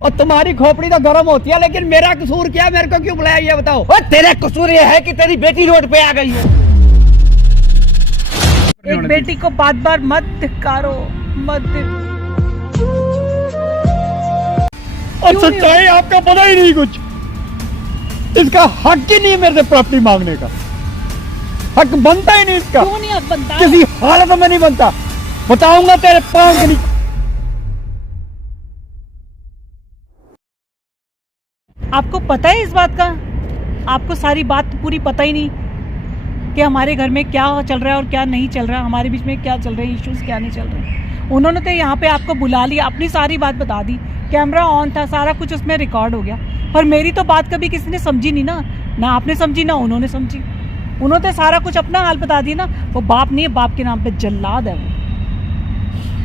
और तुम्हारी खोपड़ी तो गर्म होती है, लेकिन मेरा कसूर क्या, मेरे को क्यों बुलाया ये बताओ। और तेरा कसूर ये है कि तेरी बेटी रोड पे आ गई है। एक बेटी को बार बार मत धिक्कारो, मत और सच्चाई आपका पता ही नहीं कुछ। इसका हक ही नहीं मेरे से प्रॉपर्टी मांगने का, हक बनता ही नहीं इसका। क्यों नहीं हक बनता? किसी हालत में नहीं बनता, बताऊंगा तेरे पांव के नीचे। आपको पता है इस बात का? आपको सारी बात पूरी पता ही नहीं कि हमारे घर में क्या चल रहा है और क्या नहीं चल रहा है, हमारे बीच में क्या चल रहे हैं, इश्यूज क्या नहीं चल रहे। उन्होंने तो यहाँ पे आपको बुला लिया, अपनी सारी बात बता दी, कैमरा ऑन था, सारा कुछ उसमें रिकॉर्ड हो गया, पर मेरी तो बात कभी किसी ने समझी नहीं ना आपने समझी ना उन्होंने समझी। उन्होंने तो सारा कुछ अपना हाल बता दिया ना। वो बाप नहीं है, बाप के नाम पे जल्लाद है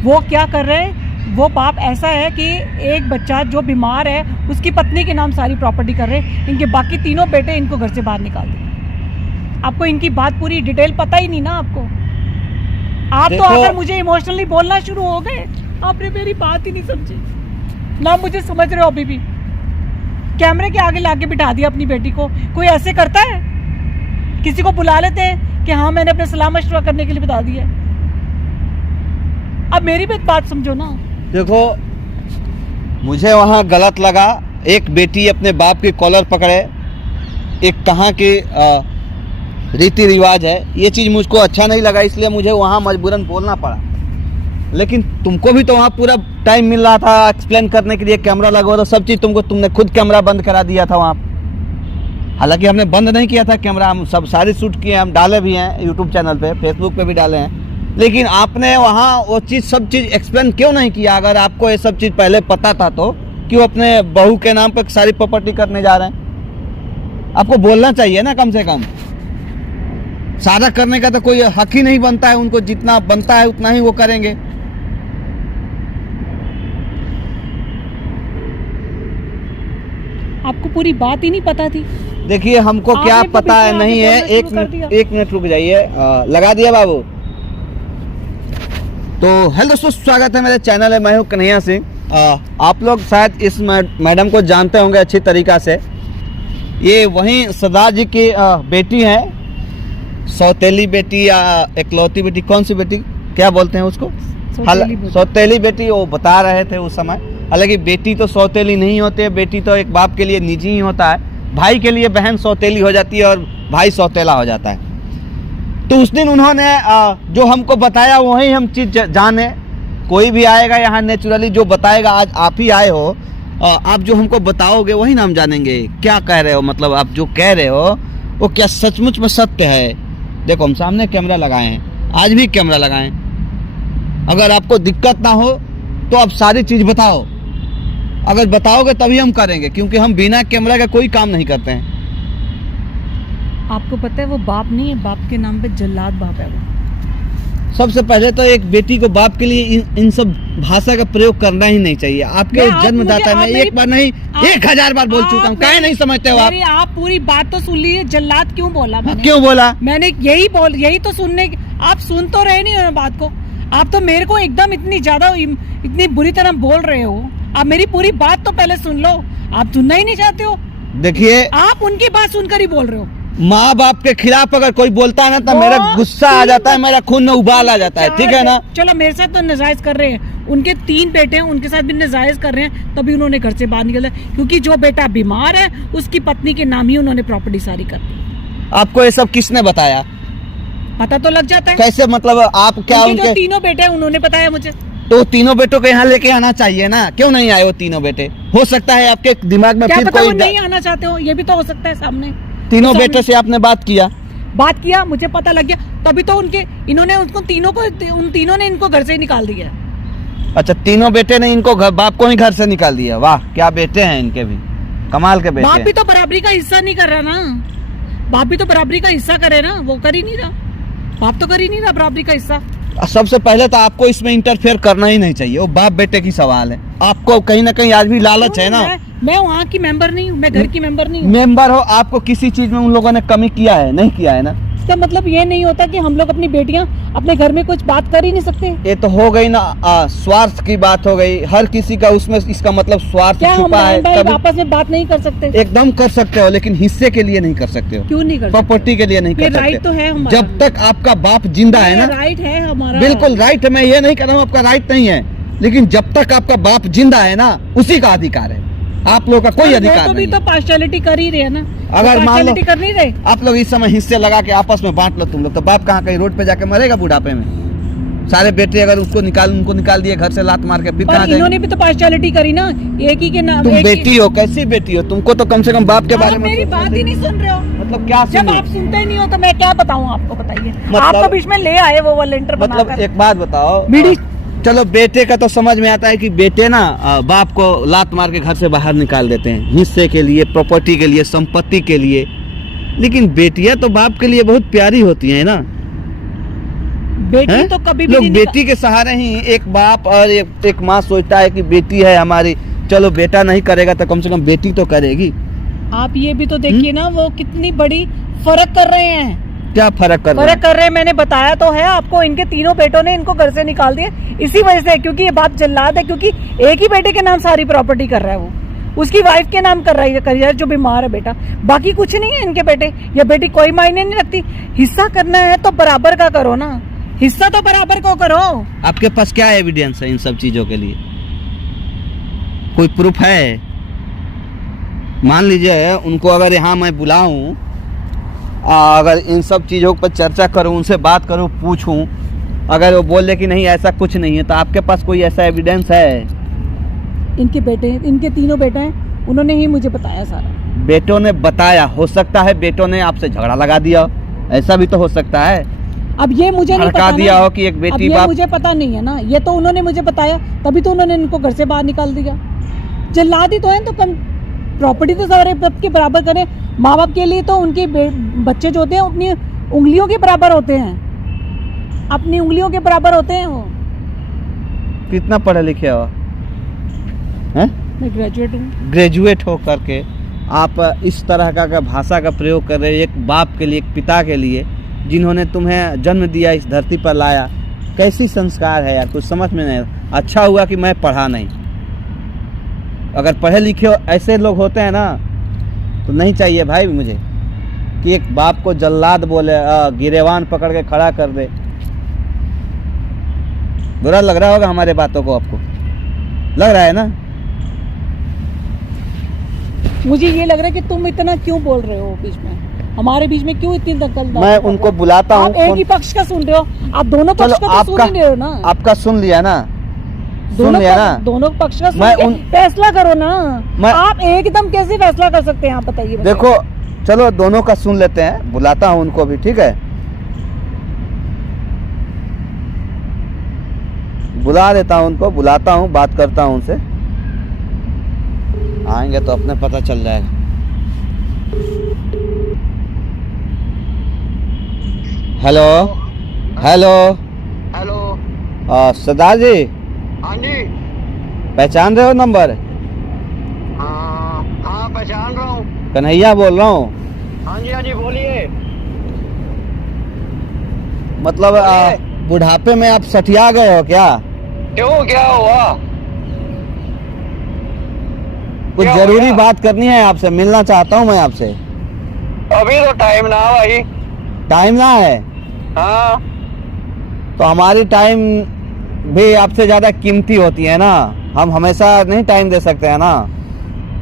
वो क्या कर रहे हैं? वो बाप ऐसा है कि एक बच्चा जो बीमार है उसकी पत्नी के नाम सारी प्रॉपर्टी कर रहे हैं, इनके बाकी तीनों बेटे इनको घर से बाहर निकाल दिए। आपको इनकी बात पूरी डिटेल पता ही नहीं ना आपको। आप तो आकर मुझे इमोशनली बोलना शुरू हो गए, आपने मेरी बात ही नहीं समझी ना, मुझे समझ रहे हो अभी भी। कैमरे के आगे लाके बिठा दिया अपनी बेटी को। कोई ऐसे करता है? किसी को बुला लेते हैं कि हाँ मैंने अपने सलाह मशवरा करने के लिए बता दिया। अब मेरी भी बात समझो ना। देखो, मुझे वहाँ गलत लगा, एक बेटी अपने बाप के कॉलर पकड़े, एक कहाँ के रीति रिवाज है, ये चीज़ मुझको अच्छा नहीं लगा, इसलिए मुझे वहाँ मजबूरन बोलना पड़ा। लेकिन तुमको भी तो वहाँ पूरा टाइम मिल रहा था एक्सप्लेन करने के लिए, कैमरा लगा हुआ था, सब चीज़ तुमने खुद कैमरा बंद करा दिया था वहाँ। हालांकि हमने बंद नहीं किया था कैमरा, हम सब सारे शूट किए, हम डाले भी हैं यूट्यूब चैनल पे, फेसबुक पे भी डाले हैं। लेकिन आपने वहाँ वो चीज़ सब चीज़ एक्सप्लेन क्यों नहीं किया? अगर आपको ये सब चीज़ पहले पता था तो क्यों अपने बहू के नाम पर सारी प्रॉपर्टी करने जा रहे हैं? आपको बोलना चाहिए ना कम से कम। सारा करने का तो कोई हक ही नहीं बनता है, उनको जितना बनता है उतना ही वो करेंगे। आपको पूरी बात ही नहीं पता थी। देखिए, हमको क्या पता है नहीं है। एक मिनट रुक जाइए, लगा दिया बाबू। तो हेलो दोस्तों, स्वागत है मेरे चैनल है, मैं हूँ कन्हैया सिंह। आप लोग शायद इस मैडम को जानते होंगे अच्छी तरीक़ा से। ये वहीं सरदार जी की बेटी है, सौतेली बेटी या इकलौती बेटी, कौन सी बेटी क्या बोलते हैं उसको? सौतेली बेटी वो बता रहे थे उस समय। हालांकि बेटी तो सौतेली नहीं होती है, बेटी तो एक बाप के लिए निजी ही होता है। भाई के लिए बहन सौतेली हो जाती है और भाई सौतेला हो जाता है। तो उस दिन उन्होंने जो हमको बताया वही हम चीज़ जाने। कोई भी आएगा यहाँ नेचुरली जो बताएगा, आज आप ही आए हो, आप जो हमको बताओगे वही ना हम जानेंगे क्या कह रहे हो, मतलब आप जो कह रहे हो वो क्या सचमुच में सत्य है। देखो, हम सामने कैमरा लगाए हैं, आज भी कैमरा लगाएं। अगर आपको दिक्कत ना हो तो आप सारी चीज़ बताओ, अगर बताओगे तभी हम करेंगे, क्योंकि हम बिना कैमरा का कोई काम नहीं करते हैं। आपको पता है वो बाप नहीं है, बाप के नाम पे जल्लाद बाप है वो। सबसे पहले तो एक बेटी को बाप के लिए इन सब भाषा का प्रयोग करना ही नहीं चाहिए। आपके जन्मदाता, मैं एक बार नहीं 1000 बार बोल चुका हूँ, काहे नहीं समझते हो आप? आप पूरी बात तो सुन लीजिए। जल्लाद क्यों बोला मैंने? क्यों बोला? मैंने यही तो सुनने, आप सुन तो रहे नहीं हो बात को। आप तो मेरे को एकदम इतनी बुरी तरह बोल रहे हो। आप मेरी पूरी बात तो पहले सुन लो, आप सुनना ही नहीं चाहते हो। देखिए, आप उनकी बात सुनकर ही बोल रहे हो। माँ बाप के खिलाफ अगर कोई बोलता है ना तो मेरा गुस्सा आ जाता है, मेरा खून में उबाल आ जाता है, ठीक है ना? चलो, मेरे साथ तो नाजायज कर रहे हैं, उनके 3 बेटे हैं, उनके साथ भी नाजायज कर रहे हैं, तभी उन्होंने घर से बाहर निकला, क्योंकि जो बेटा बीमार है उसकी पत्नी के नाम ही उन्होंने प्रॉपर्टी सारी कर दी। आपको ये सब किसने बताया? पता तो लग जाता है। कैसे, मतलब आप क्या उनके 3 बेटे हैं उन्होंने बताया मुझे। तो 3 बेटों को यहाँ लेके आना चाहिए ना, क्यों नहीं आए वो 3 बेटे? हो सकता है आपके दिमाग में फिर कोई नहीं आना चाहते हो, ये भी तो हो सकता है सामने। 3 बेटे से आपने बात किया, मुझे पता लग गया, तभी तो उन तीनों ने इनको घर से ही निकाल दिया। अच्छा, 3 बेटे ने इनको बाप को ही घर से निकाल दिया। वाह, क्या बेटे हैं इनके भी, कमाल के बेटे। बाप भी तो बराबरी का हिस्सा नहीं कर रहा ना, बाप भी तो बराबरी का हिस्सा करे ना, वो कर ही नहीं रहा, बाप तो कर ही नहीं रहा बराबरी का हिस्सा। सबसे पहले तो आपको इसमें इंटरफेयर करना ही नहीं चाहिए, वो बाप बेटे की सवाल है। आपको कहीं ना कहीं आज भी लालच है ना। मैं वहाँ की मेंबर नहीं हूँ, मैं घर की मेंबर नहीं हूँ। मेंबर हो, आपको किसी चीज में उन लोगों ने कमी किया है? नहीं किया है ना। इसका मतलब ये नहीं होता कि हम लोग अपनी बेटियां अपने घर में कुछ बात कर ही नहीं सकते? ये तो हो गई ना स्वार्थ की बात हो गई, हर किसी का उसमें इसका मतलब स्वार्थ क्या हम छुपा है। बहन भाई आपस में बात नहीं कर सकते? एकदम कर सकते हो, लेकिन हिस्से के लिए नहीं कर सकते हो। क्यों नहीं कर सकते? प्रॉपर्टी के लिए नहीं कर राइट सकते तो है हमारा। जब तक आपका बाप जिंदा है ना। राइट है हमारा, बिल्कुल राइट है, मैं ये नहीं कह रहा हूँ आपका राइट नहीं है, लेकिन जब तक आपका बाप जिंदा है ना उसी का अधिकार है, आप लोगों का कोई अधिकार तो भी नहीं तो है। पार्शियलिटी कर ही रहे हैं ना। अगर मान लो पार्शियलिटी कर नहीं रहे, आप लोग इस समय हिस्से लगा के आपस में बांट लो तुम लोग, तो बाप कहाँ कहीं रोड पे जाके मरेगा बुढ़ापे में? सारे बेटे अगर उनको निकाल दिए घर से लात मार के, फिर कहाँ पर जाएंगे? इन्होंने भी तो पार्शियलिटी करी ना, एक ही के नाम। तुम एक ही- बेटी हो, कैसी बेटी हो? तुमको तो कम से कम बाप के बारे आप में मेरी सोचना बात ही नहीं सुन रहे हो। मतलब क्या जब सुनो? आप सुनते ही नहीं हो तो मैं क्या बताऊं आपको? बताइए, मतलब- आप तो बीच में ले आए वो वॉलंटियर मतलब बनाकर। एक बात बताओ, बीड़ी- चलो बेटे का तो समझ में आता है कि बेटे ना बाप को लात मार के घर से बाहर निकाल देते हैं हिस्से के लिए, प्रॉपर्टी के लिए, संपत्ति के लिए, लेकिन बेटियां तो बाप के लिए बहुत प्यारी होती हैं ना। बेटी हैं? तो कभी भी लोग नहीं बेटी के सहारे ही, एक बाप और एक माँ सोचता है कि बेटी है हमारी, चलो बेटा नहीं करेगा तो कम से कम बेटी तो करेगी। आप ये भी तो देखिए ना वो कितनी बड़ी फर्क कर रहे हैं। क्या फर्क कर रहा फर्क कर रहे हैं, मैंने बताया तो है आपको। इनके तीनों बेटों ने इनको घर से निकाल दिया इसी वजह से, क्योंकि ये बात जल्लाद है, क्योंकि एक ही बेटे के नाम सारी प्रॉपर्टी कर रहा है वो, उसकी वाइफ के नाम कर रही है जो बीमार है बेटा, बाकी कुछ नहीं है इनके बेटे या बेटी, कोई मायने नहीं रखती। हिस्सा करना है तो बराबर का करो ना, हिस्सा तो बराबर को करो। आपके पास क्या एविडेंस है इन सब चीजों के लिए? कोई प्रूफ है? मान लीजिए उनको अगर यहाँ मैं बुलाऊं, अगर इन सब चीज़ों पर चर्चा करूं, उनसे बात करूं, पूछूं, अगर वो बोले कि नहीं ऐसा कुछ नहीं है, तो आपके पास कोई ऐसा एविडेंस है? इनके बेटे, इनके तीनों बेटे हैं, उन्होंने ही मुझे बताया सारा। बेटों ने बताया? हो सकता है बेटों ने आपसे झगड़ा लगा दिया, ऐसा भी तो हो सकता है। अब ये मुझे नहीं भड़का पता दिया ना। हो कि एक बेटी अब ये बाप, मुझे पता नहीं है ना, ये तो उन्होंने मुझे बताया तभी तो उन्होंने इनको घर से बाहर निकाल दिया। जल्लाद ही तो है, तो कम प्रॉपर्टी तो सारे के बराबर करें। माँ बाप के लिए तो उनके बच्चे जो होते हैं अपनी उंगलियों के बराबर होते हैं, अपनी उंगलियों के बराबर होते हैं वो। कितना पढ़े लिखे हो? हैं? मैं ग्रेजुएट हूँ। ग्रेजुएट हो करके आप इस तरह का भाषा का प्रयोग कर रहे हैं एक बाप के लिए, एक पिता के लिए, जिन्होंने तुम्हें जन्म दिया, इस धरती पर लाया। कैसी संस्कार है यार, कुछ समझ में नहीं। अच्छा हुआ कि मैं पढ़ा नहीं, अगर पढ़े लिखे ऐसे लोग होते हैं ना तो नहीं चाहिए भाई मुझे कि एक बाप को जल्लाद बोले, गिरेवान पकड़ के खड़ा कर दे। बुरा लग रहा होगा हमारे बातों को, आपको लग रहा है ना? मुझे ये लग रहा है कि तुम इतना क्यों बोल रहे हो बीच में, हमारे बीच में क्यों इतनी दखल? मैं उनको बुलाता हूँ। आप एक ही पक्ष का सुन रहे हो, आप दोनों पक्ष का तो सुन ही रहे हो ना। आपका सुन लिया ना, सुन लिया ना। दोनों पक्ष का सुन मैं के फैसला करो ना। मैं आप एकदम कैसे फैसला कर सकते हैं, आप बताइए। देखो चलो दोनों का सुन लेते हैं, बुलाता हूँ उनको भी, ठीक है? बुला देता हूँ उनको, बुलाता हूँ, बात करता हूँ उनसे, आएंगे तो अपने पता चल जाएगा। Hello hello hello. सरदार जी, हाँ जी। पहचान रहे हो नंबर? हाँ पहचान रहा हूँ। कन्हैया बोल रहा हूँ। हाँ जी बोलिए। मतलब बुढ़ापे में आप सठिया गए हो क्या? क्यों, क्या हुआ? कुछ क्या जरूरी हुआ? बात करनी है आपसे, मिलना चाहता हूँ मैं आपसे। अभी तो टाइम ना भाई। टाइम ना है हाँ तो हमारी टाइम भी आपसे ज्यादा कीमती होती है ना, हम हमेशा नहीं टाइम दे सकते हैं ना।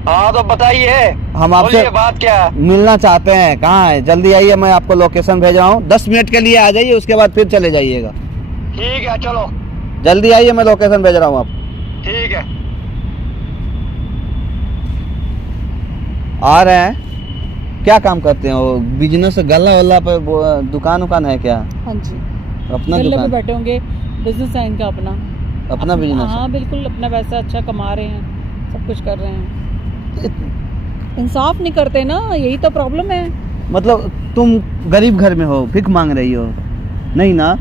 हाँ तो बताइए, हम आपसे बोलिए बात क्या है? मिलना चाहते हैं, कहाँ है? जल्दी आइए, मैं आपको लोकेशन भेज रहा हूँ, 10 मिनट के लिए आ जाइए, उसके बाद फिर चले जाइएगा। ठीक है चलो। जल्दी आइए, मैं लोकेशन भेज रहा हूँ आप। ठीक है। आ रहे हैं। क्या काम करते हो? बिजनेस, गल्ला वल्ला पे दुकान उकान है क्या? हाँ जी, अपना गल्ले पे दुकान, बैठे होंगे, बिजनेस है इनका अपना। अपना बिजनेस? हाँ बिल्कुल, अपना पैसा अच्छा कमा रहे हैं, सब कुछ कर रहे हैं। इंसाफ नहीं करते ना, यही तो प्रॉब्लम है। मतलब तुम गरीब घर में हो, भीख मांग रही हो? नहीं ना,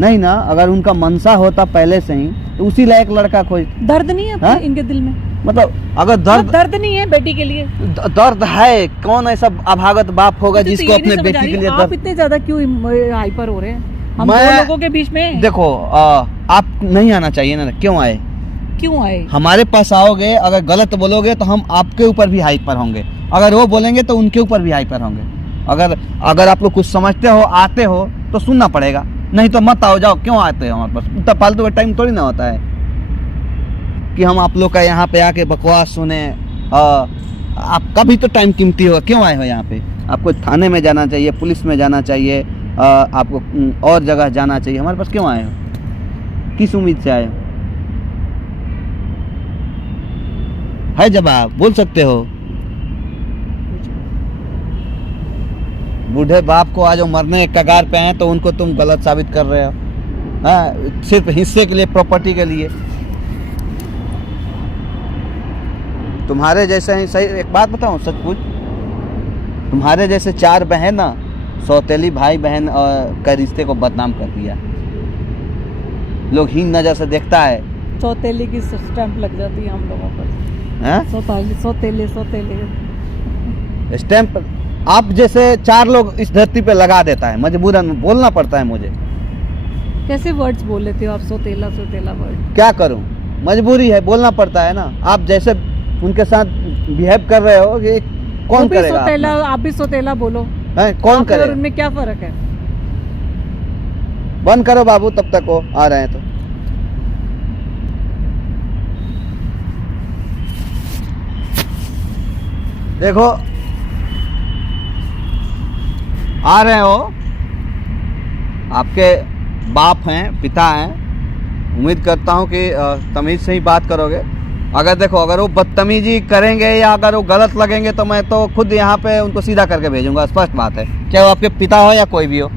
नहीं ना। अगर उनका मनसा होता पहले से ही तो उसी लायक लड़का खोज। दर्द नहीं है हाँ? इनके दिल में? मतलब अगर दर्द दर्द नहीं है बेटी के लिए? दर्द है, कौन ऐसा अभागत बाप होगा मुझे तो जिसको ये नहीं अपने समझ बेटी आ रही, के लिए आप दर्द। इतने ज्यादा क्यों हाइपर हो रहे हैं हम मैं- दो लोगों के बीच में? देखो आप नहीं आना चाहिए ना, क्यों आए? क्यों आए? हमारे पास आओगे, अगर गलत बोलोगे तो हम आपके ऊपर भी हाइपर होंगे, अगर वो बोलेंगे तो उनके ऊपर भी हाइपर होंगे। अगर आप लोग कुछ समझते हो, आते हो तो सुनना पड़ेगा, नहीं तो मत आओ, जाओ। क्यों आते हो हमारे पास? इतना फालतू का टाइम थोड़ी ना होता है कि हम आप लोग का यहाँ पे आके बकवास सुने। आपका भी तो टाइम कीमती होगा, क्यों आए हो यहाँ पे? आपको थाने में जाना चाहिए, पुलिस में जाना चाहिए, आपको और जगह जाना चाहिए, हमारे पास क्यों आए हो? किस उम्मीद से आए हो? है जवाब, बोल सकते हो। बूढ़े बाप को आज वो मरने के कगार पे हैं तो उनको तुम गलत साबित कर रहे हो, हाँ, सिर्फ हिस्से के लिए, प्रॉपर्टी के लिए। तुम्हारे जैसे ही सही, एक बात बताऊं सच पूछ, तुम्हारे जैसे 4 बहन ना सौतेली भाई बहन का रिश्ते को बदनाम कर दिया। लोग हीन नजर से देखता है। सौतेले की स्टैंप लग जाती है हम लोगों पर। हैं? सौतेले स्टैंप आप जैसे 4 लोग इस धरती पे लगा देता है, मजबूरन बोलना पड़ता है मुझे। कैसे वर्ड्स बोल लेते हो आप? सौतेला वर्ड क्या करूं, मजबूरी है, बोलना पड़ता है ना। आप जैसे उनके साथ बिहेव कर रहे हो, कि कौन करेगा? सौतेला, आप भी सौतेला बोलो। हैं? कौन आपके और करेगा? उनमें क्या फर्क है? बंद करो बाबू, तब तक वो आ रहे हैं तो। देखो आ रहे हो, आपके बाप हैं, पिता हैं, उम्मीद करता हूं कि तमीज से ही बात करोगे। अगर देखो, अगर वो बदतमीजी करेंगे या अगर वो गलत लगेंगे तो मैं तो खुद यहाँ पे उनको सीधा करके भेजूंगा, स्पष्ट बात है, चाहे वो आपके पिता हो या कोई भी हो।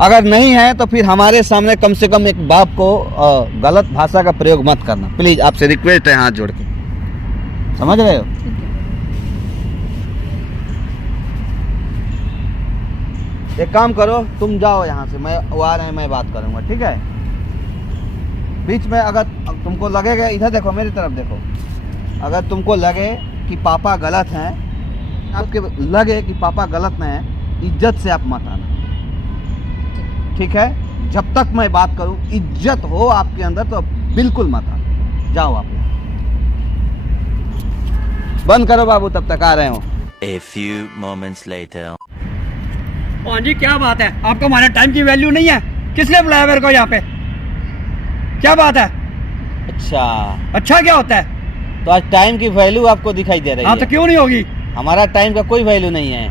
अगर नहीं है तो फिर हमारे सामने कम से कम एक बाप को गलत भाषा का प्रयोग मत करना, प्लीज, आपसे रिक्वेस्ट है हाथ जोड़ के, समझ रहे हो? एक काम करो, तुम जाओ यहाँ से, मैं वो आ रहे हैं, मैं बात करूँगा, ठीक है? बीच में अगर तुमको लगेगा, इधर देखो, मेरी तरफ देखो, अगर तुमको लगे कि पापा गलत हैं, आपके लगे कि पापा गलत नहीं हैं, इज्जत से आप मत आना, ठीक है? जब तक मैं बात करूं, इज्जत हो आपके अंदर तो बिल्कुल मत आना, जाओ आप। बंद करो बाबू, तब तक आ रहे हो। A few moments later. हाँ जी, क्या बात है? आपको हमारे टाइम की वैल्यू नहीं है? किसने बुलाया मेरे को यहाँ पे? क्या बात है? अच्छा क्या होता है? तो आज टाइम की वैल्यू आपको दिखाई दे रही हाँ, है? तो क्यों नहीं होगी? हमारा टाइम का कोई वैल्यू नहीं है।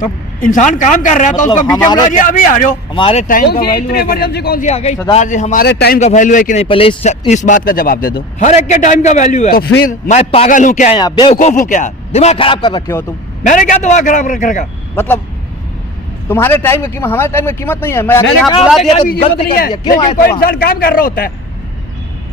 तो इंसान काम कर रहा है तो मतलब उसको पीछे बुला दिया, अभी आ जाओ। हमारे टाइम कौन का सी वैल्यू इतनी है कि नहीं? इमरजेंसी कौन सी आ गई? सरदार जी, हमारे टाइम का वैल्यू है कि नहीं, पहले इस बात का जवाब दे दो। हर एक के टाइम का वैल्यू है। तो फिर मैं पागल हूँ क्या, यहाँ बेवकूफ हूँ क्या? दिमाग खराब कर रखे हो तुम। मैंने क्या दिमाग खराब रख रखा? मतलब तुम्हारे टाइम की कीमत, हमारे टाइम की कीमत नहीं है। मैं मैंने यहाँ कहा बुला आपके दिया तो टाइम की कीमत गलती नहीं कर है, दिया, क्यों आए लेकिन थे कोई वहाँ? इंसान काम कर रहा होता है।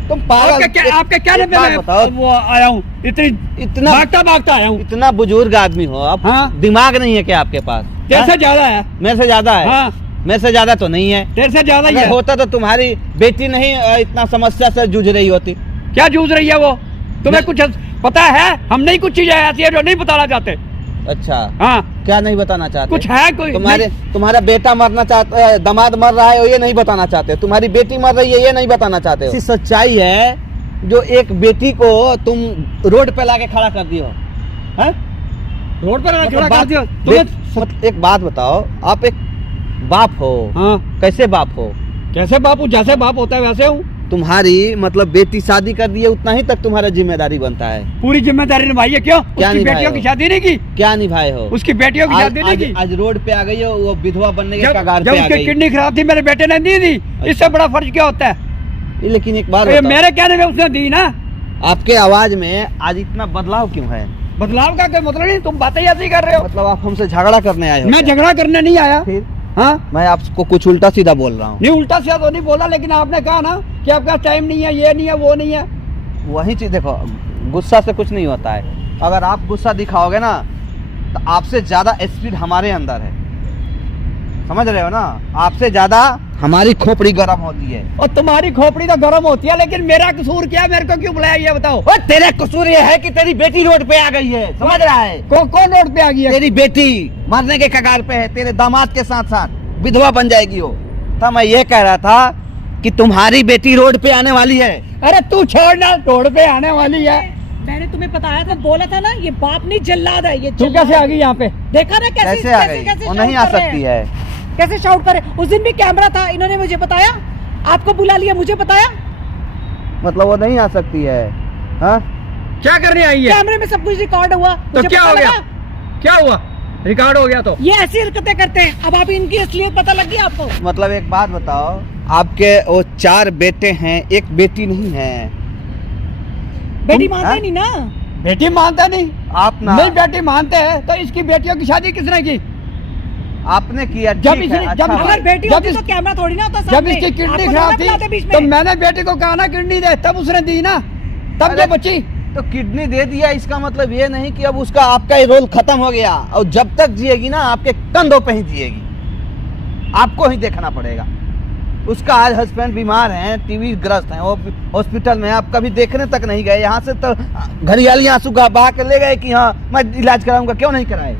तुम पागल, आपके कहने पे एक बात मैं बताओ, वो आया हूँ, इतना भागता आया हूँ। इतना बुजुर्ग आदमी हो आप, हाँ। दिमाग नहीं है क्या आपके पास? तेरे से हाँ? ज्यादा है। मेरे से ज्यादा है? हाँ। मेरे से ज्यादा तो नहीं है। तेरे से ज्यादा ही अगर है। होता तो तुम्हारी बेटी नहीं इतना समस्या से जूझ रही होती। क्या जूझ रही है वो? तुम्हें कुछ पता है? हम नहीं, कुछ चीजें ऐसी है जो नहीं बताना चाहते। अच्छा, हाँ, क्या नहीं बताना चाहते? कुछ है कोई? तुम्हारा बेटा मरना चाहता है, दामाद मर रहा है, ये नहीं बताना चाहते। तुम्हारी बेटी मर रही है, ये नहीं बताना चाहते हो। ऐसी सच्चाई है जो एक बेटी को तुम रोड पे लाके खड़ा कर दियो, हैं? रोड पर मतलब खड़ा कर बात- दिया तुम्हें। एक बात बताओ, आप एक बाप हो, हाँ, कैसे बाप हो? कैसे बापू? जैसे बाप होता है वैसे हूँ। तुम्हारी मतलब बेटी शादी कर दी है, उतना ही तक तुम्हारा जिम्मेदारी बनता है। पूरी जिम्मेदारी निभाई है। क्यों? क्या उसकी निभाए बेटियों हो? की शादी नहीं की? क्या निभाए हो? उसकी बेटियों की शादी नहीं की? आज रोड पे आ गई हो, वो विधवा बनने के जब कगार जब पे आ उसकी गई। किडनी खराब थी, मेरे बेटे ने दी थी। इससे बड़ा फर्ज क्या होता है? लेकिन एक बात तो ये बताओ, मेरे कहने में उसने दी ना। आपके आवाज में आज इतना बदलाव क्यों है? बदलाव का कोई मतलब नहीं, तुम बातें ऐसी कर रहे हो। मतलब आप हमसे झगड़ा करने आए हो मैं क्या? झगड़ा करने नहीं आया। फिर हाँ, मैं आपको कुछ उल्टा सीधा बोल रहा हूँ। नहीं, उल्टा सीधा तो नहीं बोला, लेकिन आपने कहा ना कि आपका टाइम नहीं है, ये नहीं है, वो नहीं है। वही चीज देखो, गुस्सा से कुछ नहीं होता है। अगर आप गुस्सा दिखाओगे ना तो आपसे ज्यादा स्पीड हमारे अंदर है, समझ रहे हो ना, आपसे ज्यादा हमारी खोपड़ी गर्म होती है। और तुम्हारी खोपड़ी तो गर्म होती है, लेकिन मेरा कसूर क्या, मेरे को क्यों बुलाया ये बताओ। और तेरे कसूर ये है कि तेरी बेटी रोड पे आ गई है, समझ रहा है? कौन रोड पे आ गई है? तेरी बेटी मरने के कगार पे है, तेरे दामाद के साथ साथ विधवा बन जाएगी वो। तो मैं ये कह रहा था कि तुम्हारी बेटी रोड पे आने वाली है। अरे तू छोड़ना, रोड पे आने वाली है। मैंने तुम्हें बताया था, बोला था ना, ये बाप नहीं जल्लाद है ये। तू कैसे आ गई यहाँ पे? देखा ना कैसे आ गई? वो नहीं आ सकती है। कैसे शाउट करे? उस दिन भी कैमरा था, इन्होंने मुझे बताया, आपको बुला लिया, मुझे बताया। मतलब वो नहीं आ सकती है? हाँ, क्या करने आई है? कैमरे में सब कुछ रिकॉर्ड हुआ। तो मुझे क्या पता हो गया? लगा। क्या हुआ? रिकॉर्ड हो गया तो? ये ऐसी हरकतें करते हैं। अब आप इनकी असलियत पता लग गई आपको। मतलब एक बात बताओ, आपके वो 4 बेटे हैं, एक बेटी नहीं है। बेटी हाँ? मानते नहीं ना। बेटी मानता नहीं? आप ना, नहीं बेटी मानते हैं तो इसकी बेटियों की शादी किसने की? आपने किया, जब ठीक इसने- है, जब- अच्छा अगर बेटी जब होती इस- तो कैमरा थोड़ी ना होता जब सामने। इसकी किडनी आपको खराब ना बुलाते बीच थी में। तो मैंने बेटी को कहा ना किडनी दे, तब उसने दी ना, तब अरे- जो बची। तो किडनी दे दिया, इसका मतलब ये नहीं कि अब उसका आपका ये रोल खत्म हो गया। और जब तक जिएगी ना, आपके कंधों पे ही जिएगी, आपको ही देखना पड़ेगा। उसका आज हस्बैंड बीमार हैं, टीबी ग्रस्त हैं, वो हॉस्पिटल में हैं, आप कभी देखने तक नहीं गए। यहाँ से तो घड़ियाली आंसू बहा के ले गए कि हाँ मैं इलाज कराऊंगा, क्यों नहीं कराए?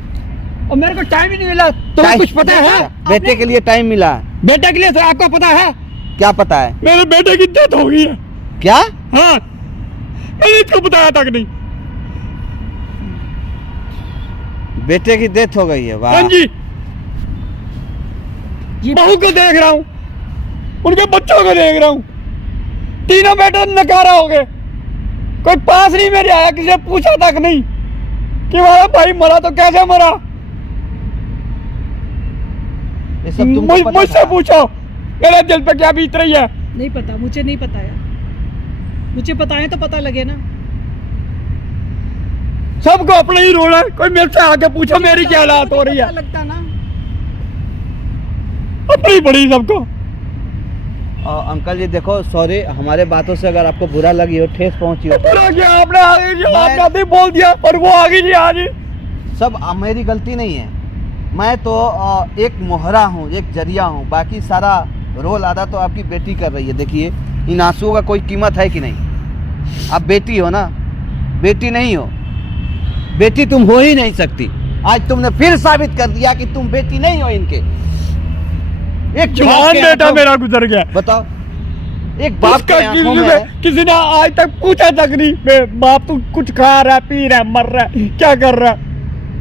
और मेरे को टाइम ही नहीं मिला। तुम्हें कुछ पता है? बेटे के लिए टाइम मिला? बेटे के लिए तो आपको पता है? क्या पता है? मेरे बेटे की डेथ हो गई है। क्या? हाँ, मैंने इसको बताया तक नहीं। बेटे की डेथ हो गई है? हाँ वाह। जी, बहू को देख रहा हूँ, उनके बच्चों को देख रहा हूँ, तीनों बेटे नकारा हो गए। कोई पास नहीं मेरे आया, किसी ने पूछा तक नहीं कि हमारा भाई मरा तो कैसे मरा। ये सब तुमको पता मुझसे था? पूछो मेरे दिल पे क्या बीत रही है। नहीं पता, मुझे नहीं पता यार। मुझे बताएं तो पता लगे ना। सबको अपने ही रोना है, कोई मेरे से आके पूछो मेरी क्या हालात हो रही है। पता लगता ना। अपनी बड़ी सबको। अंकल जी देखो, सॉरी, हमारे बातों से अगर आपको बुरा लगी हो, ठेस पहुंची हो, बुरा किया आपने, आगे जी मैं- आपने आते बोल दिया और वो आगे जी आज ही। सब मेरी गलती नहीं है। मैं तो एक मोहरा हूँ, एक जरिया हूँ, बाकी सारा रोल आधा तो आपकी बेटी कर रही है। देखिए, इन आंसुओं का कोई कीमत है कि नहीं? आप बेटी हो ना, बेटी नहीं हो, बेटी तुम हो ही नहीं सकती। आज तुमने फिर साबित कर दिया कि तुम बेटी नहीं हो इनके। एक जवान बाप के बेटा आंखों- मेरा गुजर गया। बताओ, एक बाप उसका के आंखों किसी में ने- किसी ने आज तक पूछा तक नहीं, बाप तू कुछ खा रहा है, पी रहा है, मर रहा है, क्या कर रहा है?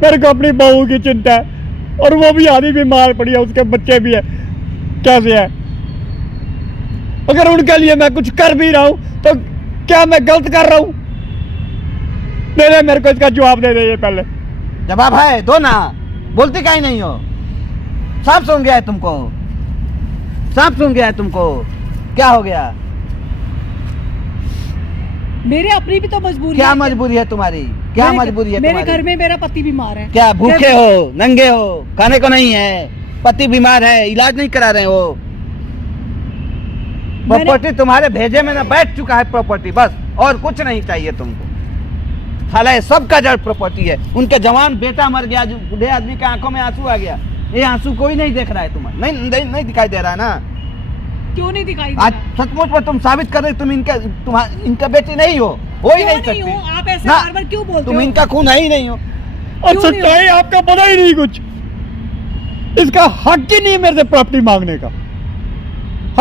मेरे को अपनी बहू की चिंता है, और वो भी आधी बीमार पड़ी है, उसके बच्चे भी है, कैसे है? अगर उनके लिए मैं कुछ कर भी रहा हूँ तो क्या मैं गलत कर रहा हूँ? मेरे को इसका जवाब दे दे पहले। जवाब है दो ना, बोलती काहे नहीं हो? सांप सूंघ गया है तुमको, सांप सूंघ गया है तुमको, क्या हो गया? मेरे अपनी भी तो मजबूरी क्या है। मजबूरी है तुम्हारी? क्या मेरे- मजबूरी है मेरे तुम्हारी? घर में मेरा पति बीमार है। क्या भूखे हो, नंगे हो, खाने को नहीं है, पति बीमार है, इलाज नहीं करा रहे हो? प्रॉपर्टी तुम्हारे भेजे में ना बैठ चुका है प्रॉपर्टी, बस और कुछ नहीं चाहिए तुमको। साला ये सबका जड़ प्रॉपर्टी है। उनके जवान बेटा मर गया, जो बूढ़े आदमी के आंखों में आंसू आ गया, ये आंसू कोई नहीं देख रहा है तुम्हारा, नहीं दिखाई दे रहा है ना? क्यों नहीं दिखाई आज देता? सचमुच में तुम साबित कर रहे हो, तुम इनका बेटी नहीं हो ही नहीं क्यों नहीं सकती हो? आप ऐसे ना, बार-बार क्यों बोलते तुम हो? इनका खून है ही नहीं हो। और क्यों नहीं सच्चाई आपका पता ही नहीं कुछ। इसका हक ही नहीं मेरे से प्रॉपर्टी मांगने का,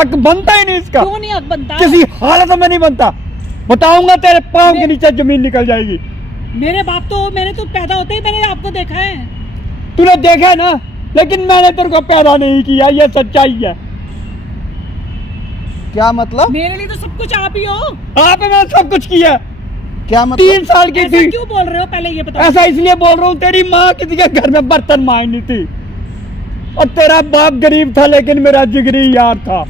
हक बनता ही नहीं इसका, क्यों नहीं हक बनता? किसी हालत में नहीं बनता। बताऊंगा तेरे पाँव के नीचे जमीन निकल जाएगी। मेरे बाप तो, मैंने तो पैदा होते ही मैंने आपको देखा है। तूने देखा ना, लेकिन मैंने तेरे को पैदा नहीं किया, ये सच्चाई है। क्या मतलब? मेरे लिए तो सब कुछ आप ही हो। आप मैंने सब कुछ किया। क्या मतलब? 3 साल की ऐसा थी। क्यों बोल रहे हो? पहले ये बताओ। ऐसा इसलिए बोल रहा हूँ, तेरी माँ किसी के घर में बर्तन मांगनी थी, और तेरा बाप गरीब था लेकिन मेरा जिगरी यार था,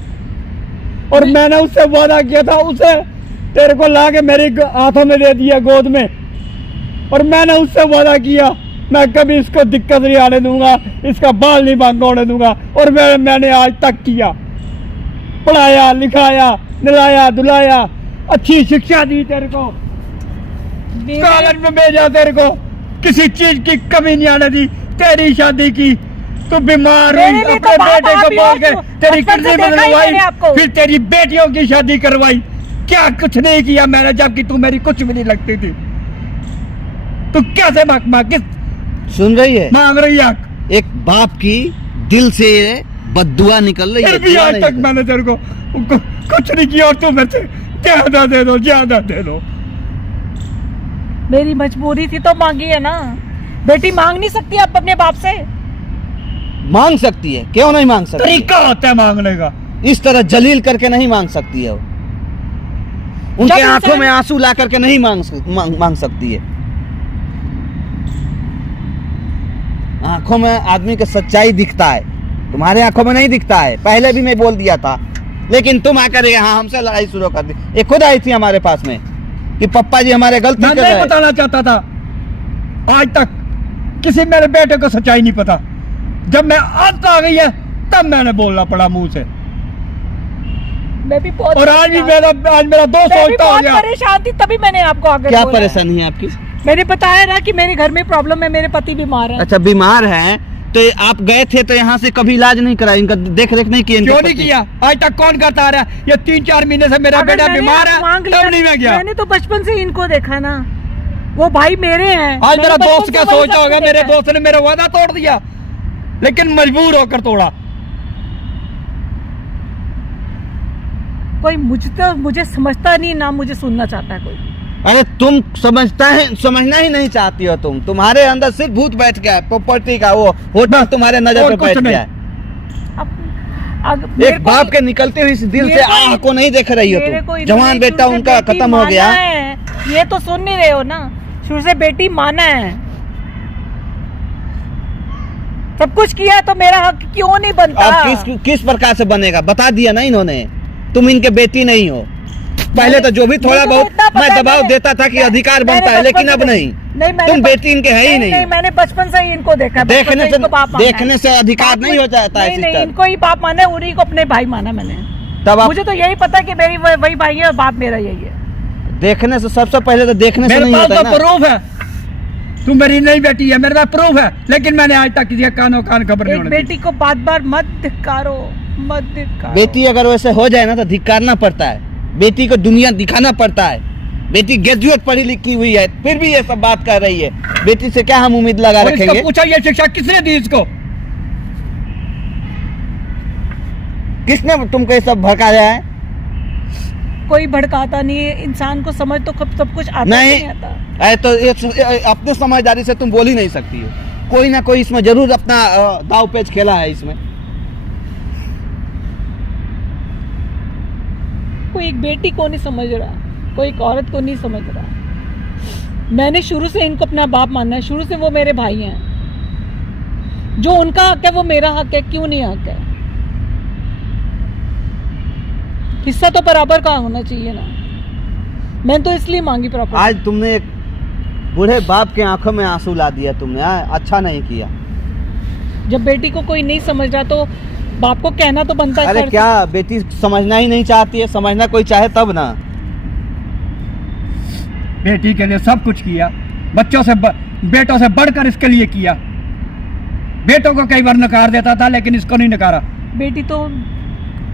और मैंने उससे वादा किया था, उसे तेरे को ला के मेरे हाथों में दे दिया, गोद में। और मैंने उससे वादा किया, मैं कभी इसको दिक्कत नहीं आने दूंगा, इसका बाल नहीं बांधने दूंगा, और मैंने आज तक किया। पढ़ाया, लिखाया, नलाया, धुलाया, अच्छी शिक्षा दी तेरे को, मेरे- कॉलेज में भेजा तेरे को, किसी चीज की कमी नहीं आने दी। तेरी शादी की तू बीमार मेरे हुई, लिए अपने तो बाप बेटे आप को ही बोल और के तू। तेरी बचपन से किडनी देखा ही बदलवाई, मैंने आपको। फिर तेरी बेटियों की शादी करवाई। क्या कुछ नहीं किया मैंने, जबकि तू मेरी कुछ भी नहीं लगती थी। तू कैसे किस सुन रही है, मांग रही है? एक बाप की दिल से बद्दुआ निकल रही है। फिर भी दुआ आज नहीं तक निकल- मैंने तेरे को कुछ नहीं किया, और तू मेरे से ज्यादा दे दो, ज्यादा दे दो। मेरी मजबूरी थी तो मांगी है ना। बेटी मांग नहीं सकती आप अपने बाप से? मांग सकती है, क्यों नहीं मांग सकती? तरीका होता है मांगने का। इस तरह जलील करके नहीं मांग सकती है वो। उनके जब आंखों इंसान- में आंसू ला करके नहीं मांग सकती है। आंखों में आदमी का सच्चाई दिखता है, तुम्हारे आंखों में नहीं दिखता है। पहले भी मैं बोल दिया था, लेकिन तुम आकर यहाँ हमसे लड़ाई शुरू कर दी। ये खुद आई थी हमारे पास में कि पप्पा जी हमारे गलती मैं कर नहीं रहे हैं। बताना चाहता था, आज तक किसी मेरे बेटे को सच्चाई नहीं पता। जब मैं आज आ गई है तब मैंने बोलना पड़ा मुंह से। मैं भी बहुत और आज मेरा दोस्त मैं भी सोचता हो बहुत गया। परेशान थी, तभी मैंने आपको आगे क्या बोला है। परेशानी है आपकी? मैंने बताया ना कि मेरे घर में प्रॉब्लम है, मेरे पति बीमार है। अच्छा, बीमार हैं तो आप गए थे तो यहाँ से कभी इलाज नहीं कराया, इनका देख रेख नहीं किया? इनके क्यों नहीं पति? किया? आज तक कौन करता आ रहा है? ये 3-4 महीने से मेरा अगर बेटा मैंने बीमार है, मांग लिया, तब नहीं मैं गया। मैंने तो बचपन से इनको देखा ना, वो भाई मेरे हैं। आज मैंने मेरा बचपन दोस्त से क्या वही सोचता सबको होगा, मेरे देखा है। दोस्त ने मेरा वादा तोड़ दिया, लेकिन मजबूर होकर तोड़ा। कोई मुझे समझता नहीं, ना मुझे सुनना चाहता है कोई। अरे तुम समझना ही नहीं चाहती हो। तुम्हारे अंदर सिर्फ भूत बैठ गया है, प्रॉपर्टी का वो होटल तुम्हारे नजर और पे कुछ बैठ नहीं। गया है। अब मेरे एक को- बाप के निकलते हुए इस दिल मेरे से को- आह को नहीं देख रही हो मेरे को तुम। इन्होंने जवान बेटा शुरू से उनका बेटी खत्म हो माना गया। है, ये तो सुन नहीं रहे हो ना। शुरू से बेटी माना है, सब कुछ किया है, तो मेरा हक क्यों नहीं बनता? अब किस प्रकार से बनेगा बता दिया ना इन्होंने। तुम इनके बेटी नहीं हो। पहले तो जो भी थोड़ा मुझे तो बहुत इतना पता मैं है, दबाव मैंने- देता था कि अधिकार मैंने बनता है, बचपन लेकिन से अब नहीं। मैंने तुम बेटी इनके है ही नहीं नहीं, मैंने बचपन से ही इनको देखा है, बचपन देखने इनको बाप माना है। देखने से अधिकार बाप नहीं हो जाता है नहीं, नहीं, सिस्टर। इनको ही बाप माना है, उन्हीं को अपने भाई माना मैंने। तब आप मुझे तो यही पता है कि मेरी वही भाई है और बाप मेरा यही है। देखने से सबसे पहले तो देखने से मेरे नहीं पास होता है तो ना। प्रूफ है, तू मेरी नहीं बेटी है, मेरे पास प्रूफ है, लेकिन मैंने आज तक किसी का कानो कान खबर नहीं एक होने दी। बेटी को बार बार मत धिक्कारो, मत धिक्कारो। बेटी अगर वैसे हो जाए ना तो धिक्कारना पड़ता है। बेटी को दुनिया दिखाना पड़ता है। बेटी ग्रेजुएट पढ़ी लिखी हुई है, फिर भी ये सब बात कर रही है। बेटी से क्या हम उम्मीद लगा और इसको रखेंगे? पूछा ये शिक्षा किसने दी इसको? किसने तुमको ये सब भड़काया है? कोई भड़काता नहीं है, इंसान को समझ तो सब कुछ आता नहीं। नहीं आता। अरे तो अपने समझदारी से तुम बोल ही नहीं सकती हो। कोई ना कोई इसमें जरूर अपना दाव पेच खेला है इसमें। कोई एक बेटी को नहीं समझ रहा, कोई एक औरत को नहीं समझ रहा। मैंने शुरू से इनको अपना बाप मानना है, शुरू से वो मेरे भाई हैं। जो उनका हक है वो मेरा हक है, क्यों नहीं हक है? हिस्सा तो बराबर का होना चाहिए ना। मैं तो इसलिए मांगी प्रॉपर्टी। आज तुमने एक बूढ़े बाप के आंखों में आंसू ला दिया तुमने। अच्छा नहीं किया। जब बेटी को कोई नहीं समझ रहा तो बाप को कहना तो बनता है। अरे सर, क्या बेटी समझना ही नहीं चाहती है? समझना कोई चाहे तब ना। बेटी के लिए सब कुछ किया, बच्चों से बेटों से बढ़कर इसके लिए किया। बेटों को कई बार नकार देता था, लेकिन इसको नहीं नकारा। बेटी तो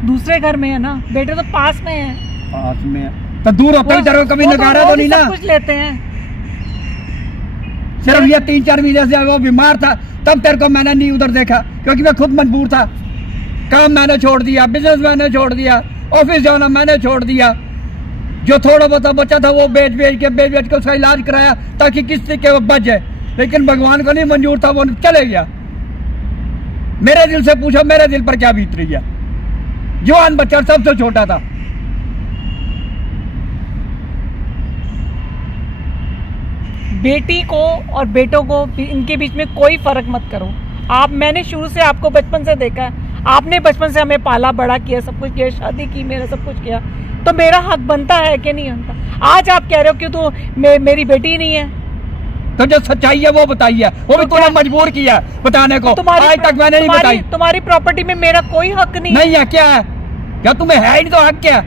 दूसरे घर में है ना, बेटे तो पास में है। पास में तो दूर होता ही तेरे को कभी वो नकारा वो तो भी नहीं सब ना। कुछ लेते हैं। सिर्फ ये 3-4 महीने से वो बीमार था, तब तेरे को मैंने नहीं उधर देखा, क्योंकि मैं खुद मजबूर था। काम मैंने छोड़ दिया, बिजनेस मैंने छोड़ दिया, ऑफिस जाना मैंने छोड़ दिया। जो थोड़ा बहुत बचा था वो बेच के उसका इलाज कराया, ताकि किसी के वो बच जाए। लेकिन भगवान को नहीं मंजूर था, वो चले गया। मेरे दिल से पूछो, मेरे दिल पर क्या बीत रही है। जवान बच्चा सबसे छोटा था। बेटी को और बेटों को इनके बीच में कोई फर्क मत करो। मैंने शुरू से आपको बचपन से देखा है, आपने बचपन से हमें पाला बड़ा किया, सब कुछ किया, शादी की, मेरा सब कुछ किया, तो मेरा हक बनता है कि नहीं बनता? आज आप कह रहे हो कि तो मेरी बेटी नहीं है। तो जो सच्चाई है वो बताइए, वो भी तो तूने क्या? मजबूर किया बताने को। आज तक मैंने नहीं बताई। तुम्हारी प्रॉपर्टी में मेरा कोई हक नहीं। नहीं है, क्या है? क्या तुम्हें है ही नहीं तो हक क्या?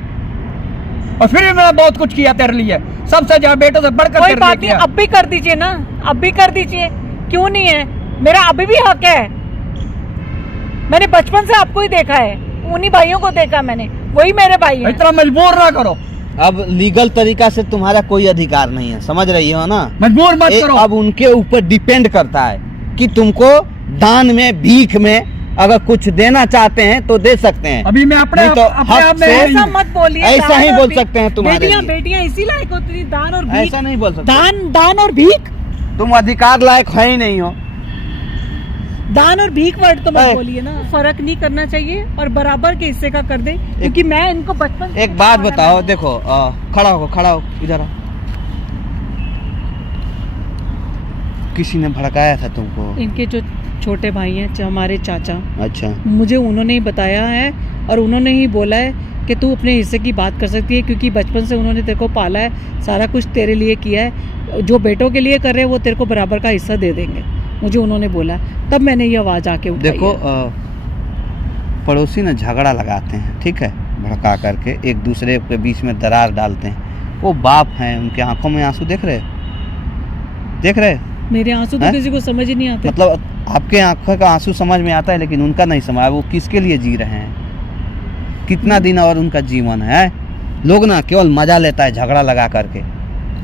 और फिर भी मैंने बहुत कुछ किया तेरे लिए, सबसे ज्यादा बेटों से बढ़कर कोई तेरे लिए बात नहीं, किया। अब भी कर दीजिए ना, अब भी कर दीजिए, क्यों नहीं है? मेरा अभी भी हक है। मैंने बचपन से आपको ही देखा है, उन्हीं भाइयों को देखा मैंने, वही मेरे भाई हैं। इतना मजबूर ना करो, अब लीगल तरीका से तुम्हारा कोई अधिकार नहीं है, समझ रही हो ना? मजबूर मत करो। अब उनके ऊपर डिपेंड करता है कि तुमको दान में, भीख में अगर कुछ देना चाहते हैं तो दे सकते हैं। अभी मैं अपने नहीं तो अपने हक आप में से ऐसा मत बोलिए, ऐसा दान ही और बोल भीख। सकते हैं तुम्हारे बेटियां लिए। बेटियां इसी लायक होती थी, दान और भीख। ऐसा नहीं बोल सकते, दान और भीख, तुम अधिकार लायक है ही नहीं हो। दान और भीख वर्ड तो मत ऐ- बोलिए ना। फर्क नहीं करना चाहिए और बराबर के हिस्से का कर दे, क्योंकि मैं इनको बचपन से एक बात खाना बताओ, बनाया। देखो खड़ा हो इधर आओ। किसी ने भड़काया था तुमको? इनके जो छोटे भाई हैं, हमारे चाचा, अच्छा, मुझे उन्होंने ही बताया है और उन्होंने ही बोला है कि तू अपने हिस्से की बात कर सकती है, क्योंकि बचपन से उन्होंने तेरे को पाला है, सारा कुछ तेरे लिए किया है, जो बेटों के लिए कर रहे हैं वो तेरे को बराबर का हिस्सा दे देंगे, मुझे उन्होंने बोला। तब मैंने ये आवाज़ आके उठाई देखो है। पड़ोसी ना झगड़ा लगाते हैं, ठीक है, भड़का करके एक दूसरे के बीच में दरार डालते हैं। वो बाप हैं, उनके आंखों में आंसू देख रहे? मेरे आंसू तो हैं? किसी को समझ ही नहीं आते। मतलब आपके आंखों का आंसू समझ में आता है, लेकिन उनका नहीं समझ। वो किसके लिए जी रहे हैं, कितना दिन और उनका जीवन है। लोग ना केवल मजा लेता है झगड़ा लगा करके।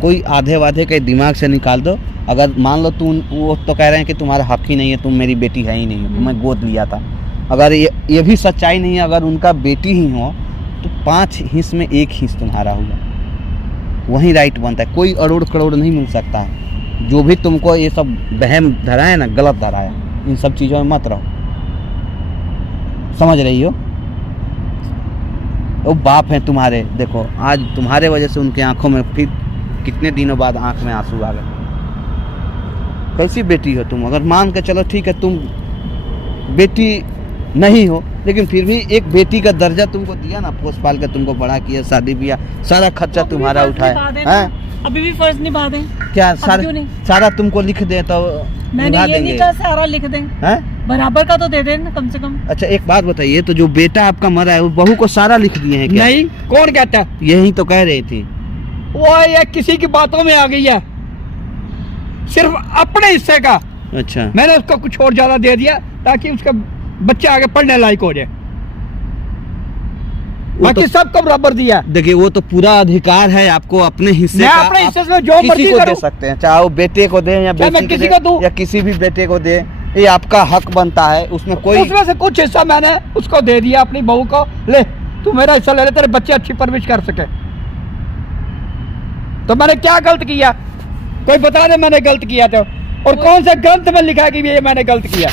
कोई आधे वाधे के दिमाग से निकाल दो। अगर मान लो तुम, वो तो कह रहे हैं कि तुम्हारा हक ही नहीं है, तुम मेरी बेटी है ही नहीं, तुम्हें गोद लिया था। अगर ये भी सच्चाई नहीं है, अगर उनका बेटी ही हो तो 5 हिस्स में 1 हिस्स तुम्हारा हुआ, वही राइट बनता है। कोई अरोड़ करोड़ नहीं मिल सकता है। जो भी तुमको ये सब बहम धरा है ना, गलत धरा है, इन सब चीज़ों में मत रहो, समझ रही हो? वो बाप हैं तुम्हारे, देखो आज तुम्हारे वजह से उनके आंखों में फिर कितने दिनों बाद आंख में आंसू आ गए। कैसी बेटी हो तुम? अगर मान के चलो ठीक है तुम बेटी नहीं हो, लेकिन फिर भी एक बेटी का दर्जा तुमको दिया ना, पोस पाल के तुमको बड़ा किया, शादी ब्याह सारा खर्चा अभी भी तुम्हारा फर्ज निभा उठाया देना। है। अभी भी फर्ज निभा दें। क्या अब क्यों नहीं? सारा तुमको लिख दे तो मैंने निभा ये देंगे नहीं कहा सारा लिख दें, हैं? बराबर का तो दे दें ना कम से कम। अच्छा एक बात बताइए, तो जो बेटा आपका मरा है वो बहू को सारा लिख दिए हैं क्या? नहीं, कौन कहता है? यही तो कह रही थी। वो ये किसी की बातों में आ गई है, सिर्फ अपने हिस्से का। अच्छा, मैंने उसको कुछ और ज्यादा दे दिया ताकि उसका बच्चा आगे पढ़ने लायक हो जाए। वो बाकी तो सबको बराबर दिया। देखिए वो तो पूरा अधिकार है आपको अपने हिस्से मैं का। अपने आप हिस्से से जो किसी मर्जी को दे करूं। सकते हैं, चाहे वो बेटे को दे या चाहे मैं बेटी किसी को को दे दूं। या किसी भी बेटे को दे, ये आपका हक बनता है। उसमें कोई उसमें से कुछ हिस्सा मैंने उसको दे दिया, अपनी बहू को, ले तू मेरा हिस्सा ले ले, तेरे बच्चे अच्छी परवरिश कर सके। तो मैंने क्या गलत किया? कोई बता दे मैंने गलत किया तो, और कौन से ग्रंथ में लिखा है कि ये मैंने गलत किया?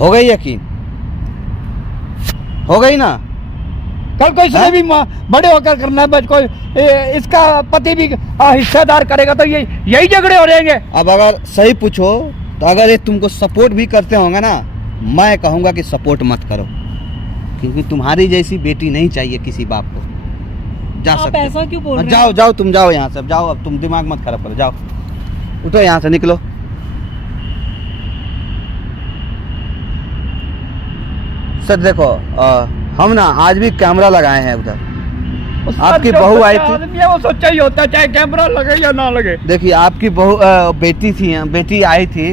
हो गई यकीन? हो गई ना? कल कोई इसने भी बड़े होकर करना है, कोई इसका पति भी हिस्सेदार करेगा तो यही झगड़े हो जाएंगे। अब अगर सही पूछो तो अगर ये तुमको सपोर्ट भी करते होंगे ना, मैं कहूँगा कि सपोर्ट मत करो, क्योंकि तुम्हारी जैसी बेटी नहीं चाहिए किसी बाप को। जा आप सकते हो। ऐसा क्यों बोल हाँ, रहे हैं? जाओ तुम जाओ यहाँ से, अब जाओ, अब तुम दिमाग मत खराब करो, जाओ उठो यहाँ से, निकलो। सर देखो हम ना आज भी कैमरा लगाए हैं उधर। आपकी बहू आई थी, आदमी है वो सच्चा ही होता है, चाहे कैमरा लगे या ना लगे। देखिए आपकी बहू बेटी आई थी,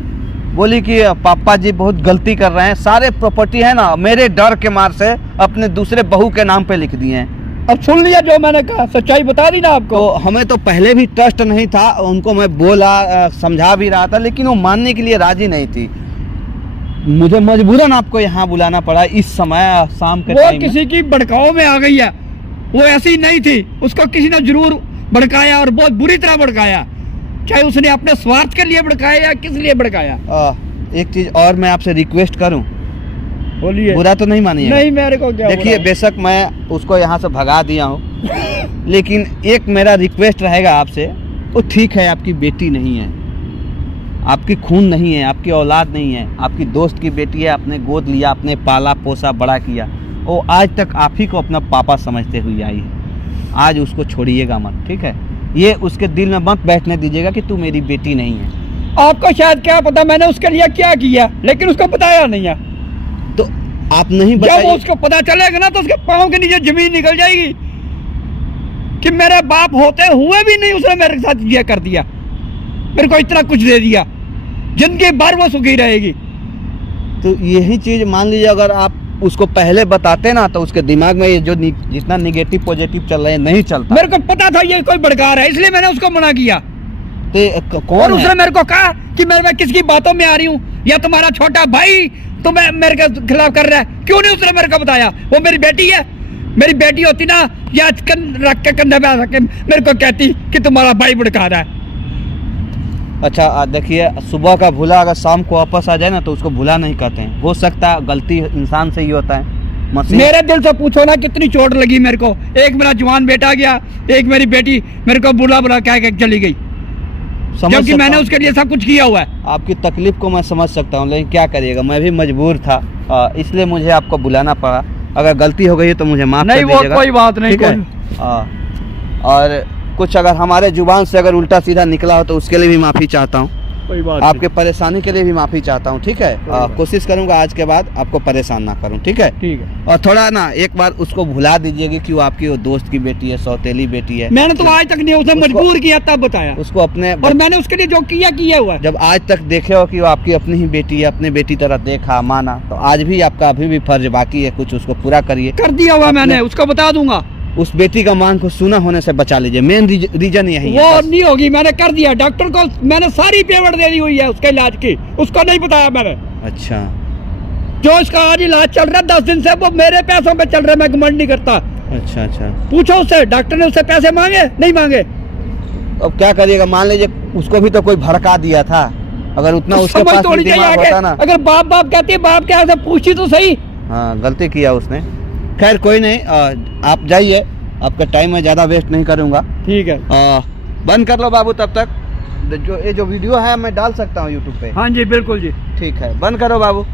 बोली कि पापा जी बहुत गलती कर रहे हैं, सारे प्रॉपर्टी है ना मेरे डर के मार से अपने दूसरे बहू के नाम पे लिख दिए हैं। अब सुन लिया जो मैंने कहा, सच्चाई बता दी ना आपको। तो हमें तो पहले भी ट्रस्ट नहीं था, उनको मैं बोला समझा भी रहा था, लेकिन वो मानने के लिए राजी नहीं थी। मुझे मजबूरन आपको यहाँ बुलाना पड़ा इस समय शाम के वो टाइम में। किसी की भड़काओ में आ गई है, वो ऐसी नहीं थी, उसको किसी ने जरूर भड़काया और बहुत बुरी तरह भड़काया, चाहे उसने अपने स्वार्थ के लिए भड़काया या किस लिए भड़काया। एक चीज और मैं आपसे रिक्वेस्ट करूं, बोलिए। बुरा तो नहीं मानिए? नहीं, मेरे को क्या देखिए बुरा? बेशक मैं उसको यहाँ से भगा दिया हूँ, लेकिन एक मेरा रिक्वेस्ट रहेगा आपसे। वो ठीक है आपकी बेटी नहीं है, आपकी खून नहीं है, आपकी औलाद नहीं है, आपकी दोस्त की बेटी है, आपने गोद लिया, आपने पाला पोसा बड़ा किया, वो आज तक आप ही को अपना पापा समझते हुए आई है। आज उसको छोड़िएगा मत, ठीक है? ये उसके दिल में मत बैठने दीजिएगा कि तू मेरी बेटी नहीं है। आपको शायद क्या पता मैंने उसके लिए क्या किया, लेकिन उसको बताया नहीं है। तो आप नहीं जब बताइए। उसको पता चलेगा ना तो उसके पाँव के नीचे जमीन निकल जाएगी कि मेरे बाप होते हुए भी नहीं उसने मेरे साथ ये कर दिया, मेरे को इतना कुछ दे दिया, जिंदगी भर वो सुखी रहेगी। तो यही चीज मान लीजिए अगर आप उसको पहले बताते ना तो उसके दिमाग में ये जो जितना निगेटिव पॉजिटिव चल रहा है नहीं चलता। मेरे को पता था ये कोई बड़का रहा है, इसलिए मैंने उसको मना किया। तो और कौन उसने है? मेरे को कहा कि मैं किसकी बातों में आ रही हूँ, या तुम्हारा छोटा भाई तुम्हें मेरे के खिलाफ कर रहा है। क्यों नहीं उसने मेरे को बताया? वो मेरी बेटी है, मेरी बेटी होती ना या रख के कंधे पे आ सके मेरे को कहती कि तुम्हारा भाई भड़का रहा है। अच्छा देखिए, सुबह का भूला अगर शाम को वापस आ जाए ना तो उसको भूला नहीं कहते हैं। हो सकता है गलती इंसान से ही होता है। मशीन मेरे दिल से पूछो ना कितनी चोट लगी मेरे को। एक मेरा जवान बेटा गया, एक मेरी बेटी मेरे को बुला बुला कह के चली गई, समझ जबकि सकता मैंने हूं। उसके लिए सब कुछ किया हुआ है। आपकी तकलीफ को मैं समझ सकता हूँ, लेकिन क्या करिएगा, मैं भी मजबूर था, इसलिए मुझे आपको बुलाना पड़ा। अगर गलती हो गई है तो मुझे माफ कर नहीं, वो दीजिएगा। कोई बात नहीं, ठीक है? और कुछ अगर हमारे जुबान से अगर उल्टा सीधा निकला हो तो उसके लिए भी माफ़ी चाहता हूँ। कोई बात आपके परेशानी के लिए भी माफ़ी चाहता हूँ। ठीक है? कोशिश करूँगा आज के बाद आपको परेशान ना करूँ। ठीक है? ठीक है। और थोड़ा ना एक बार उसको भुला दीजिएगा कि वो आपकी वो दोस्त की बेटी है, सौतेली बेटी है। मैंने तो आज तक नहीं, उसे मजबूर किया तब बताया, उसको अपने और मैंने उसके लिए जो किया हुआ है। जब आज तक देखे हो कि वो आपकी अपनी ही बेटी है, अपनी बेटी तरह देखा माना, तो आज भी आपका अभी भी फर्ज बाकी है, कुछ उसको पूरा करिए। कर दिया हुआ मैंने, उसको बता दूंगा। उस बेटी का मांग को सुना होने से बचा लीजिए। मेन रीजन यही वो है बस। नहीं होगी, मैंने कर दिया। डॉक्टर को मैंने सारी पेमेंट दे दी हुई है उसके इलाज की, उसको नहीं बताया मैंने। अच्छा जो इसका आज इलाज चल रहा है 10 दिन से, वो मेरे पैसों पे चल रहा है, मैं घमंड नहीं करता। अच्छा अच्छा। पूछो उससे, डॉक्टर ने उससे पैसे मांगे नहीं मांगे? अब क्या करिएगा, मान लीजिए उसको भी तो कोई भड़का दिया था। अगर उतना उसके समझ पास थोड़ी भी चाहिए दिमाग आगे। होता ना। अगर बाप कहती है, बाप क्या से पूछी तो सही। हाँ, गलती किया उसने। खैर कोई नहीं, आप जाइए, आपका टाइम मैं ज़्यादा वेस्ट नहीं करूँगा। ठीक है। बंद कर लो बाबू, तब तक जो वीडियो है मैं डाल सकता हूँ यूट्यूब पे। हाँ जी, बिल्कुल जी। ठीक है, बंद करो बाबू।